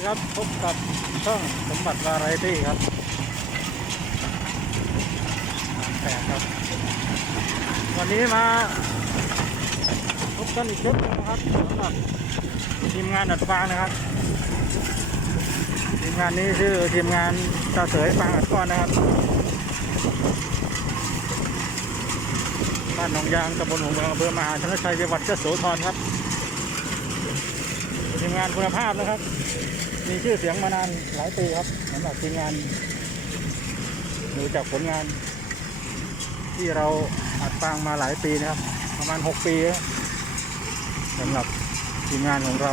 ีครับพบกับช่องสมบัติวาไรตี้ครับแปลกครับ วันนี้มาพบกันอีกคลิปหนึงนะครับสำหรับทีมงานดัดฟางนะครับทีมงานนี้ชื่อทีมงานตาเสยฟางอัดก้อนนะครับบ้านหนองยางตำบลหงเมืองอำเภอมหาชนชัยจังหวัดยโสธรครับทีมงานคุณภาพนะครับ มีชื่อเสียงมานานหลายปีครับสำหรับทีมงานดูจากผลงาน ที่เราอัดฟังมาหลายปีนะครับ ประมาณ 6 ปีสำหรับทีมงานของเรา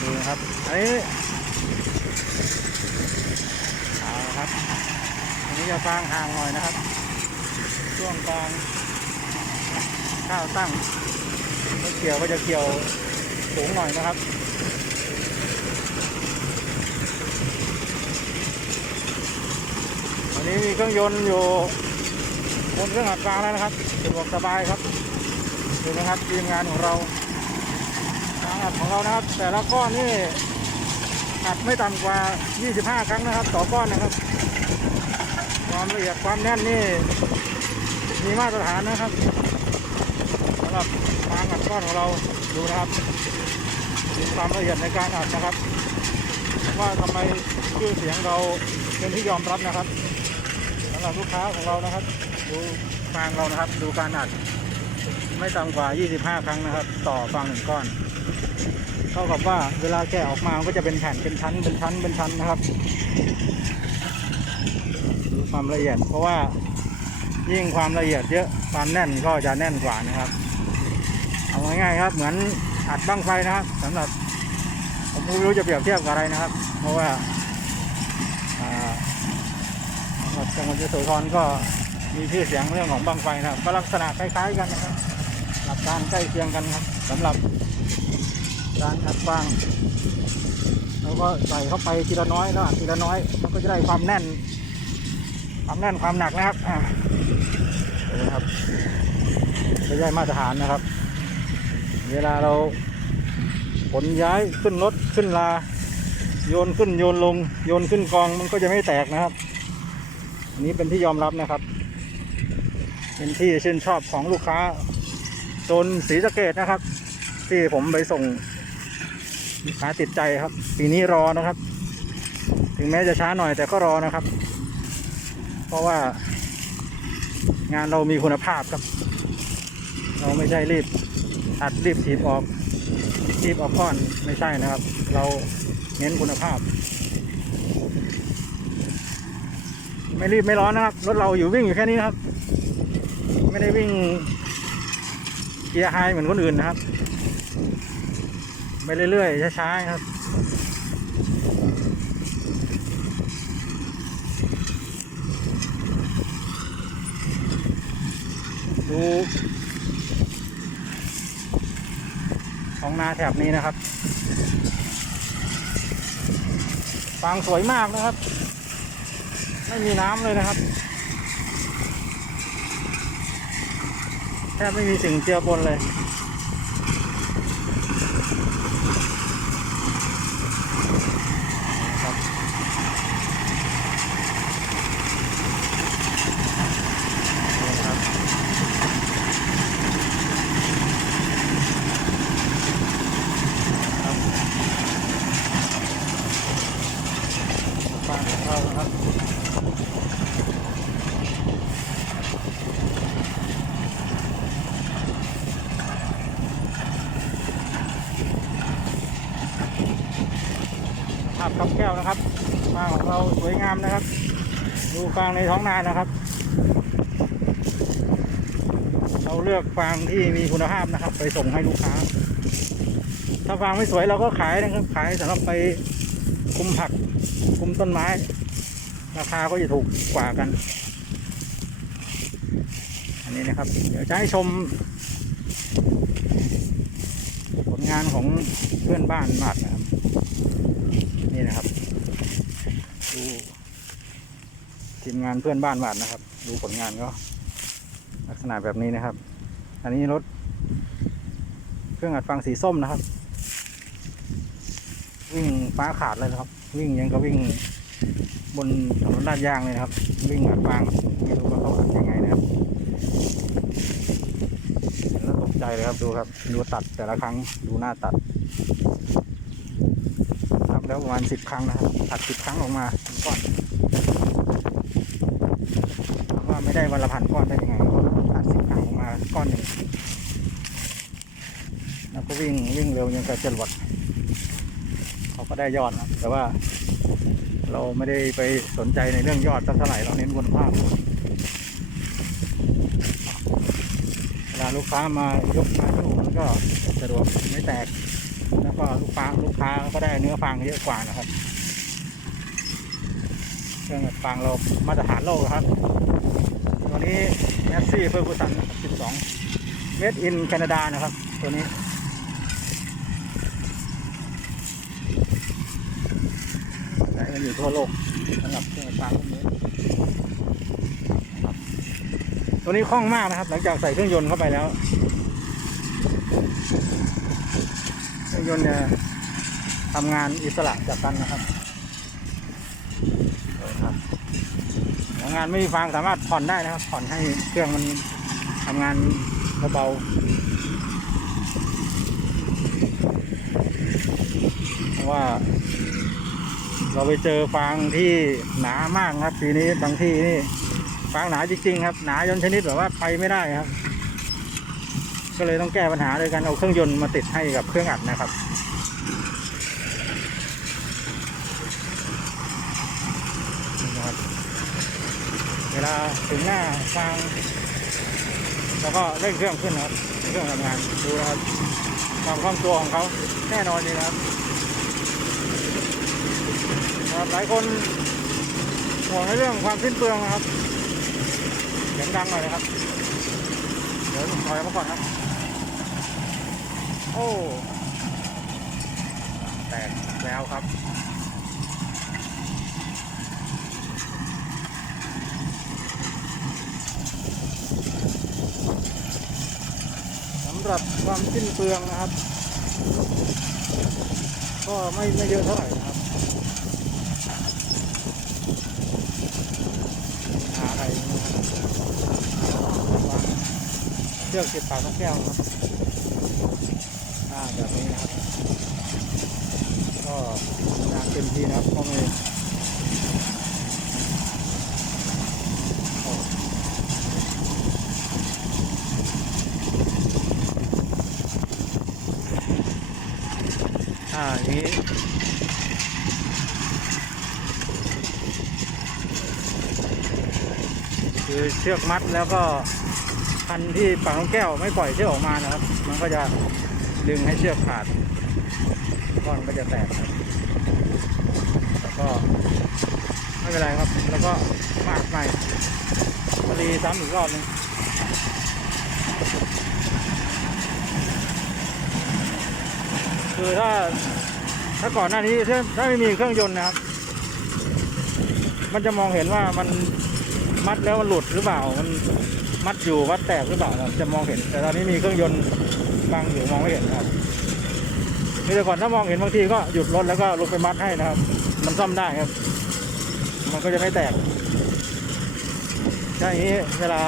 ดูนะครับอันนี้เอาครับอันนี้จะฟางห่างหน่อยนะครับ ช่วงกลางข้าวตั้ง เกี่ยวก็จะเกี่ยวสูงหน่อยนะครับวันนี้มีเครื่องยนต์อยู่บนเครื่องอัดฟางแล้วนะครับสะดวกสบายครับดูนะครับทีมงานของเราฟางอัดของเรานะครับ แต่ละก้อนนี่อัดไม่ต่ำกว่า 25 ครั้งนะครับ ต่อก้อนนะครับ ความละเอียดความแน่นนี่มีมาตรฐานนะครับำหรับฟางอัดก้อนของเราดูนะครับมีความละเอียดในการอัดนะครับ ว่าทำไมชื่อเสียงเราเป็นที่ยอมรับนะครับสำหรับลูกค้าของเรานะครับ ดูฟางเรานะครับ ดูการอัด ไม่ต่ำกว่า 25 ครั้งนะครับ ต่อฟางหนึ่งก้อนเท่ากับว่าเวลาแกะออกมาก็จะเป็นแผ่นเป็นชั้นเป็นชั้นเป็นชั้นนะครับดูความละเอียดเพราะว่ายิ่งความละเอียดเยอะความแน่นก็จะแน่นกว่านะครับ ง่ายๆครับ เหมือนอัดบั้งไฟนะครับสำหรับ ผมไม่รู้จะเปรียบเทียบกับอะไรนะครับ เพราะว่าสำหรับจังหวัดยโสธรก็มีชื่อเสียงเรื่องของบั้งไฟนะครับก็ลักษณะคล้ายๆกันนะครับหลักการใกล้เคียงกันครับสำหรับการอัดฟางแล้วก็ใส่เข้าไปทีละน้อยแล้วอัดทีละน้อยมันก็จะได้ความแน่น ความแน่นความหนักนะครับอ่านะครับไม่ใช่มาตรฐานนะครับ เวลาเราขนย้ายขึ้นรถขึ้นลา โยนขึ้นโยนลง โยนขึ้นกองมันก็จะไม่แตกนะครับ อันนี้เป็นที่ยอมรับนะครับ เป็นที่ชื่นชอบของลูกค้าโซนศรีสะเกดนะครับ ที่ผมไปส่งลูกค้าติดใจครับ ปีนี้รอนะครับ ถึงแม้จะช้าหน่อยแต่ก็รอนะครับ เพราะว่างานเรามีคุณภาพครับ เราไม่ใช่รีบ อัดรีบถีบออกรีบออกก้อนไม่ใช่นะครับ เราเน้นคุณภาพ ไม่รีบไม่ร้อนนะครับ รถเราอยู่วิ่งอยู่แค่นี้นะครับ ไม่ได้วิ่งเกียร์ไฮเหมือนคนอื่นนะครับ ไปเรื่อยๆช้าๆครับดู ของนาแถบนี้นะครับฟางสวยมากนะครับ ไม่มีน้ำเลยนะครับแทบไม่มีสิ่งเจือปนเลย ครับนี่ครับ ครับฟางของเรานะ ครับภาพครับแก้วนะครับฟาของเราสวยงามนะครับ ดูฟางในท้องนานะครับ เราเลือกฟางที่มีคุณภาพนะครับ ไปส่งให้ลูกค้า ถ้าฟางไม่สวยเราก็ขายนะครับ ขายสำหรับไปคุมผักคุมต้นไม้ ราคาก็จะถูกกว่ากัน อันนี้นะครับ เดี๋ยวจะให้ชม ผลงานของเพื่อนบ้านมากนะครับ นี่นะครับ ดูทีมงานเพื่อนบ้านวาดนะครับ ดูผลงานก็ ลักษณะแบบนี้นะครับ อันนี้รถ เครื่องอัดฟังสีส้มนะครับ วิ่งฟ้าขาดเลยนะครับ วิ่งยังก็วิ่ง บนถนนลาดยางเลยครับวิ่งอัดฟางไม่รู้ว่าเขาอัดยังไงนะครับเห็นแล้วตกใจเลยครับดูครับดูตัดแต่ละครั้งดูหน้าตัดนับแล้วประมาณสิบครั้งนะครับตัดสิบครั้งออกมาก้อนว่าไม่ได้วันละพันก้อนได้ยังไงตัดสิบครั้งออกมาก้อนหนึ่งแล้วก็วิ่งวิ่งเร็วยังกับจรวดเขาก็ได้ยอดนะครับแต่ว่า เราไม่ได้ไปสนใจในเรื่องยอดสักเท่าไหร่เราเน้นคุณภาพเวลาลูกค้ามายกมาดูมันก็สะดวกไม่แตก แล้วก็ลูกค้าลูกค้าก็ได้เนื้อฟางเยอะกว่านะครับเครื่องอัดฟางเรามาตรฐานโลกครับตัวนี้แมสซี่เฟอร์กูสัน 12 เมดอินแคนาดานะครับ ตัวนี้ ใช้กันอยู่ ทั่วโลกสำหรับเครื่องอัดฟางพวกนี้ตัวนี้คล่องมากนะครับ หลังจากใส่เครื่องยนต์เข้าไปแล้ว เครื่องยนต์เนี่ยทำงานอิสระจากกันนะครับงานไม่มีฟางสามารถผ่อนได้นะครับ ผ่อนให้เครื่องมันทำงานเบาๆเพราะว่า เราไปเจอฟางที่หนามากครับ ทีนี้บางที่นี่ฟางหนาจริงๆครับ หนาจนชนิดแบบว่าไปไม่ได้ครับ ก็เลยต้องแก้ปัญหาโดยการเอาเครื่องยนต์มาติดให้กับเครื่องอัดนะครับนะครับ เวลาถึงหน้าฟางแล้วก็เร่งเครื่องขึ้นนะครับเครื่องทำงานดูนะครับความคล่องตัวของเขาแน่นอนดีนะครับ ครับหลายคนห่วงในเรื่องความสิ้นเปลืองนะครับเสียงดังหน่อยนะครับ เดี๋ยวถอยมาก่อนครับ โอ้แตกแล้วครับสำหรับความสิ้นเปลืองนะครับ ก็ไม่ไม่เยอะเท่าไหร่นะครับ หาอะไรนะครับวางเชื อกเก็บปากนกแก้วนะครับอ่าแบบนี้นะครับ ก็งานเต็มที่นะครับก็ไม่อ่าอย่างนี้คือเชือกมัดแล้วก็ พันที่ปากนกแก้วไม่ปล่อยเชือกออกมานะครับ มันก็จะดึงให้เชือกขาดก้อนก็จะแตกครับแล้วก็ไม่เป็นไรครับ แล้วก็มาดใหม่มารีซ้ำอีกรอบหนึงคือถ้าถ้าก่อนหน้านี้ถ้าถ้าไม่มีเครื่องยนต์นะครับ มันจะมองเห็นว่ามันมัดแล้วมันหลุดหรือเปล่ามัน มัดอยู่วัดแตกหรือเปล่าเราจะมองเห็น แต่ตอนนี้มีเครื่องยนต์บังอยู่มองไม่เห็นครับนี่แต่ก่อนถ้ามองเห็นบางทีก็หยุดรถแล้วก็ลงไปมัดให้นะครับ มันซ่อมได้ครับ มันก็จะไม่แตกถ้าอย่างนี้เวลา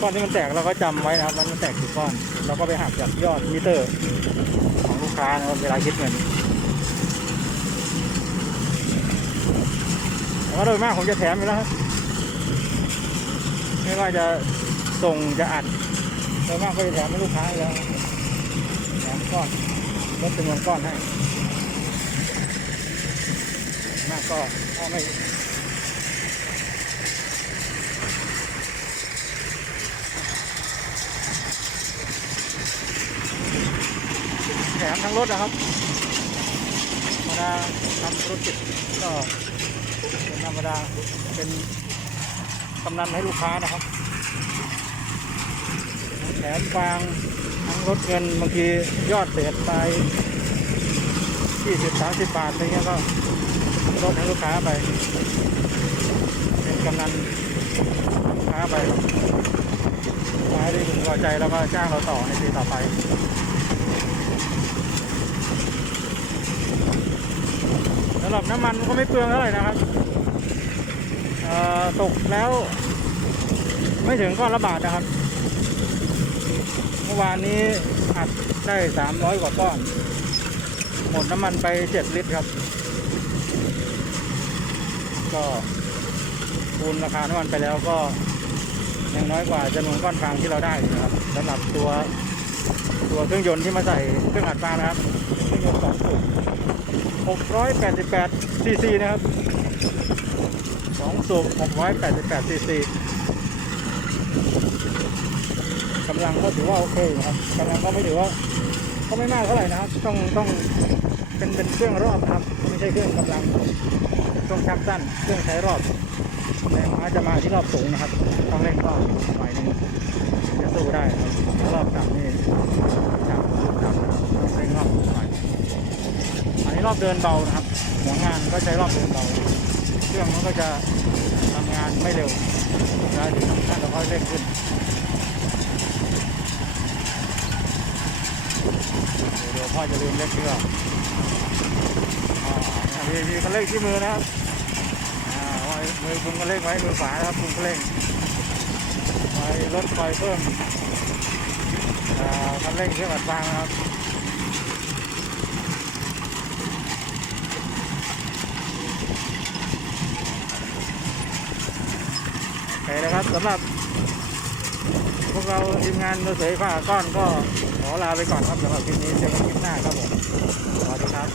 ก้อนที่มันแตกเราก็จำไว้นะครับ มันแตกกี่ก้อนเราก็ไปหักจากยอดมิเตอร์ ของลูกค้านะครับเวลาคิดเงินแต่ว่าโดยมากผมจะแถมอยู่แล้วครับ ไม่ว่าจะส่งจะอัดโดยมากก็จะแถมให้ลูกค้าแล้วแถมก้อนลดจำนวนก้อนให้ มากก็ถ้าไม่แถมทั้งรถนะครับธรรมดาทำธุรกิจก็เป็นธรรมดาเป็น กำนันให้ลูกค้านะครับแถมฟางทั้งรถเงินบางทียอดเศษไปยี่สิบสามสิบบาทอะไรเงี้ยก็ลดให้ลูกค้าไป เป็นกำนันลูกค้าไปครับลูกค้าที่พึงพอใจแล้วก็จ้างเราต่อในปีต่อไปสำหรับน้ำมันก็ไม่เปลืองเท่าไหร่นะครับ ตกแล้ว ไม่ถึงก้อนละบาทนะครับ เมื่อวานนี้อัดได้สามร้อยกว่าก้อน หมดน้ำมันไปเจ็ดลิตรครับ ก็คูณราคาน้ำมันไปแล้วก็ยังน้อยกว่าจำนวนก้อนฟางที่เราได้อยู่นะครับสำหรับตัวตัวเครื่องยนต์ที่มาใส่เครื่องอัดฟางนะครับเครื่องยนต์สองสูบ688ซีซีนะครับ สองสูบ688ซีซีกำลังก็ถือว่าโอเคอยู่ครับกำลังก็ไม่ถือว่าก็ไม่มากเท่าไหร่นะครับ ต้องต้องเป็นเป็นเครื่องรอบนะครับ ไม่ใช่เครื่องกำลังช่วงชักสั้น เครื่องใช้รอบแรงม้าจะมาที่รอบสูงนะครับ ต้องเร่งรอบหน่อยนึงจะสู้ได้ครับรอบต่ำนี่จับต่ำนะครับต้องเร่งรอบหน่อยอันนี้รอบเดินเบานะครับ หัวงานก็ใช้รอบเดินเบา เครื่องมันก็จะทำงานไม่เร็วแล้วถึงขั้นเราค่อยเร่งขึ้นเดี๋ยวพ่อจะลืมเร่งเครื่องอ่ามีมีคันเร่งที่มือนะครับอ่ามือคุณก็เร่งไว้มือขวานะครับคุณก็เร่งไว้ลดคอยเพิ่มอ่าคันเร่งเครื่องอัดฟางนะครับ โอเคนะครับสำหรับ พวกเราทีมงานเราเสยผ้าก้อนก็ขอลาไปก่อนครับสำหรับคลิปนี้เจอกันคลิปหน้าครับผมสวัสดีครับ